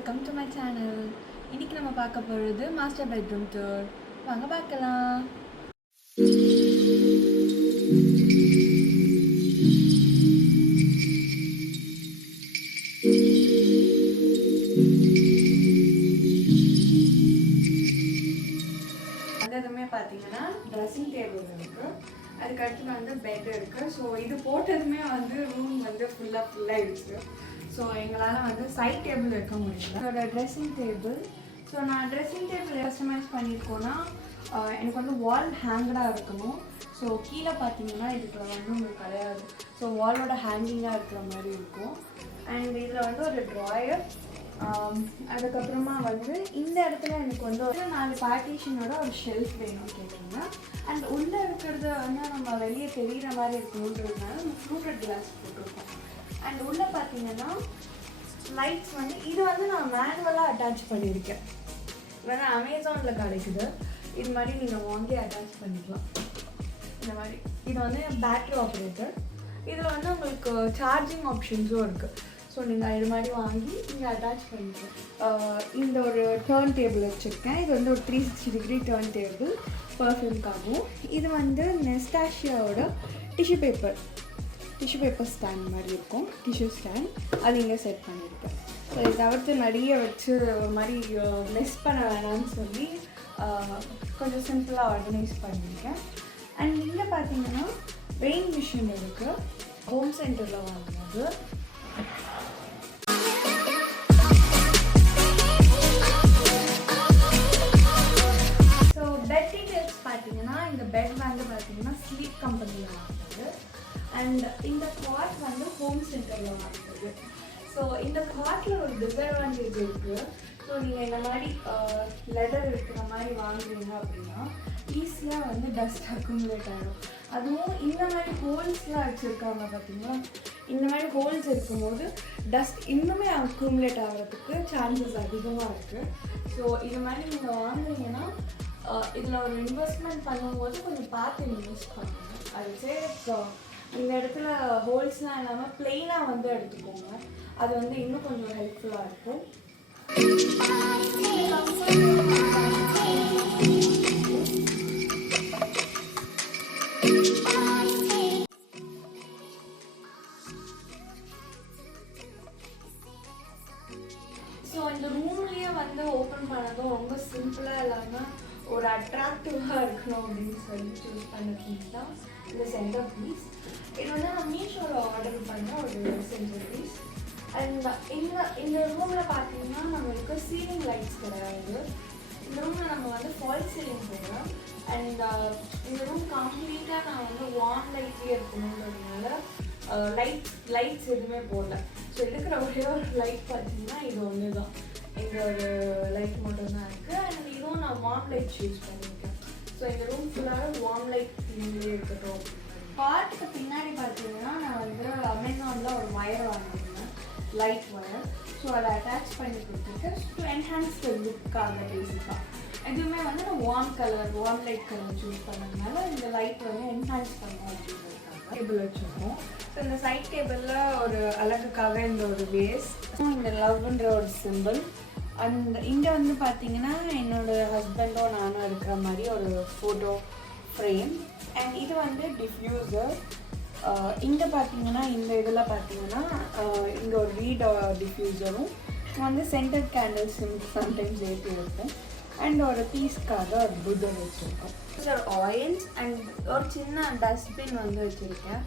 Welcome to my channel. இன்னைக்கு நம்ம பார்க்க போறது மாஸ்டர் பெட்ரூம் டூர். வாங்க பார்க்கலாம். அதுமே பாத்தீங்கன்னா ட்ரெஸ்ஸிங் டேபிள் இருக்கு. அதுக்கு அடுத்து வந்து பெட் இருக்கு. ஸோ இது போட்டதுமே வந்து ரூம் வந்து ஃபுல்லாகிடுச்சு. ஸோ எங்களால் வந்து சைட் டேபிள் வைக்க முடியல. என்னோட ட்ரெஸ்ஸிங் டேபிள். ஸோ நான் ட்ரெஸ்ஸிங் டேபிள் கஸ்டமைஸ் பண்ணியிருக்கோன்னா எனக்கு வந்து வால் ஹேங்கடாக இருக்கணும். ஸோ கீழே பார்த்தீங்கன்னா இதுக்கு வந்து உங்களுக்கு கிடையாது. ஸோ வாலோட ஹேங்கிங்காக இருக்கிற மாதிரி இருக்கும். அண்ட் இதில் வந்து ஒரு ட்ராயர், அதுக்கப்புறமா வந்து இந்த இடத்துல எனக்கு வந்து ஒரு 4 பார்ட்டிஷனோட ஒரு ஷெல்ஃப் வேணும் கேட்டிங்கன்னா. அண்ட் உள்ளே இருக்கிறத வந்து நம்ம வெளியே தெரிகிற மாதிரி இருக்கணுன்றதுனால நம்ம ஃப்ளூட்டட் கிளாஸ் போட்டிருக்கோம். அண்ட் உள்ளே பார்த்தீங்கன்னா லைட்ஸ் வந்து இது வந்து நான் மேனுவலாக அட்டாச் பண்ணியிருக்கேன். ஏன்னா அமேசானில் கிடைக்குது. இது மாதிரி நீங்கள் வாங்கி அட்டாச் பண்ணிக்கலாம். இந்த மாதிரி இது வந்து பேட்ரி ஆப்ரேட்டர். இதில் வந்து உங்களுக்கு சார்ஜிங் ஆப்ஷன்ஸும் இருக்குது. ஸோ நீங்கள் இது மாதிரி வாங்கி நீங்கள் அட்டாச் பண்ணிக்கலாம். இந்த ஒரு டர்ன் டேபிள் வச்சுருக்கேன். இது வந்து ஒரு 360 டிகிரி டர்ன் டேபிள் பர்ஃப்யூம்காகவும். இது வந்து நெஸ்டாஷியாவோட டிஷ்யூ பேப்பர் ஸ்டாண்ட் மாதிரி இருக்கும். டிஷ்யூ ஸ்டாண்ட் அது இங்கே செட் பண்ணியிருக்கேன். ஸோ இதை தவிர்த்து நிறைய வச்சு ஒரு மாதிரி மிஸ் பண்ண வேணாம்னு சொல்லி கொஞ்சம் சிம்பிளாக ஆர்கனைஸ் பண்ணியிருக்கேன். அண்ட் இங்கே பார்த்தீங்கன்னா வெயிங் மிஷின் இருக்குது. ஹோம் சென்டரில் வாங்கினது. ஸோ பெட் டீட்டெயில்ஸ் பார்த்தீங்கன்னா இந்த பெட் வந்து பார்த்தீங்கன்னா ஸ்லீப் கம்பெனியில் வாங்கினது. அண்ட் இந்த காட் வந்து ஹோம் சென்டரில் வாங்கினது. ஸோ இந்த காட்டில் ஒரு டிஸ்அட்வான்டேஜ் இருக்குது. ஸோ நீங்கள் இந்த மாதிரி லெதர் இருக்கிற மாதிரி வாங்குறீங்க அப்படின்னா ஈஸியாக வந்து டஸ்ட் அக்குமுலேட் ஆகிடும். அதுவும் இந்த மாதிரி ஹோல்ஸ்லாம் வச்சுருக்காங்க பார்த்தீங்களா, இந்த மாதிரி ஹோல்ஸ் இருக்கும்போது டஸ்ட் இன்னுமே அக்குமுலேட் ஆகிறதுக்கு சான்சஸ் அதிகமாக இருக்குது. ஸோ இது மாதிரி நீங்கள் வாங்குறீங்கன்னா இதில் ஒரு இன்வெஸ்ட்மெண்ட் பண்ணும்போது கொஞ்சம் பார்த்து இன்வெஸ்ட் பண்ணுங்கள். அது சரி இந்த இடத்துல ஹோல்ஸ்லாம் இல்லாமல் பிளெயினாக வந்து எடுத்துக்கோங்க. அது வந்து இன்னும் கொஞ்சம் ஹெல்ப்ஃபுல்லாக இருக்கும். ஸோ இந்த ரூம்லேயே வந்து ஓப்பன் பண்ணதும் ரொம்ப சிம்பிளாக இல்லாமல் ஒரு அட்ராக்டிவாக இருக்கணும் அப்படின்னு சொல்லி சூஸ் பண்ண பீஸ் தான் இந்த சென்டர் பீஸ். இது வந்து நான் மீஷோவில் ஆர்டர் பண்ண ஒரு சென்டர் பீஸ். அண்ட் இந்த ரூமில் பார்த்தீங்கன்னா நம்மளுக்கு சீலிங் லைட்ஸ் கிடையாது. இந்த ரூமில் நம்ம வந்து ஃபால் சீலிங் போடுறோம். அண்ட் இந்த ரூம் கம்ப்ளீட்டாக நான் வந்து வார்ம் லைட்லேயே இருக்கணுன்றதுனால லைட்ஸ் எதுவுமே போடல. ஸோ இருக்கிற ஒரே ஒரு லைட் பார்த்தீங்கன்னா இது ஒன்று தான். இந்த ஒரு லைட் மட்டும்தான் இருக்குது. அண்ட் இதுவும் நான் வார்ம் லைட் யூஸ் பண்ணியிருக்கேன். ஸோ இந்த ரூம் ஃபுல்லாக வார்ம் லைட் தீம்லேயே இருக்கட்டும். பாட்டுக்கு பின்னாடி பார்த்தீங்கன்னா நான் வந்து அமேசானில் ஒரு ஒயர் வாங்கியிருந்தேன், லைட் ஒயர். ஸோ அதை அட்டாச் பண்ணி கொடுத்துட்டு டு என்ஹான்ஸ் த லுக்காக பேசிக்காக எதுவுமே வந்து நான் வார்ம் லைட் கலர் சூஸ் பண்ணதுனால இந்த லைட் வந்து என்ஹான்ஸ் பண்ணோம் அப்படின்றதுக்காக டேபிள் வச்சுருக்கோம். ஸோ இந்த சைட் டேபிளில் ஒரு அழகுக்காக இந்த ஒரு வேஸ், இந்த லவ்ன்ற ஒரு சிம்பிள். அண்ட் இங்கே வந்து பார்த்தீங்கன்னா என்னோடய ஹஸ்பண்டோ நானும் இருக்கிற மாதிரி ஒரு ஃபோட்டோ ஃப்ரேம். அண்ட் இது வந்து டிஃப்யூசர். இங்கே பார்த்தீங்கன்னா இந்த இதில் பார்த்தீங்கன்னா இங்கே ஒரு ரீட் டிஃப்யூசரும் வந்து சென்டர் கேண்டில்ஸ் சம்டைம்ஸ் ஏற்றி இருக்கும். அண்ட் ஒரு பீஸ்க்காக ஒரு புத்தர் வச்சுருக்கோம். ஒரு ஆயில்ஸ் அண்ட் ஒரு சின்ன டஸ்ட்பின் வந்து வச்சுருக்கேன்.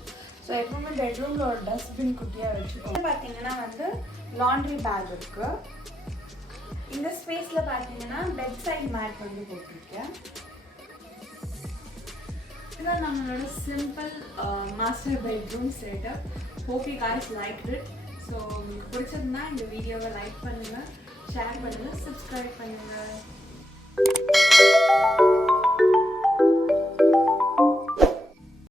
ஸோ எப்பவுமே பெட்ரூமில் ஒரு டஸ்ட்பின் குட்டியாக வச்சுருக்கோம். பார்த்தீங்கன்னா வந்து லாண்ட்ரி பேக் இருக்குது. இந்த ஸ்பேஸில் பார்த்தீங்கன்னா பெட் சைட் மேட் வந்து போட்டிருக்கேன். இதுதான் நம்மளோட simple master bedroom setup. Hope you guys liked it. So உங்களுக்கு பிடிச்சிருந்தா இந்த வீடியோவை லைக் பண்ணுங்கள், ஷேர் பண்ணுங்கள், சப்ஸ்கிரைப் பண்ணுங்கள்.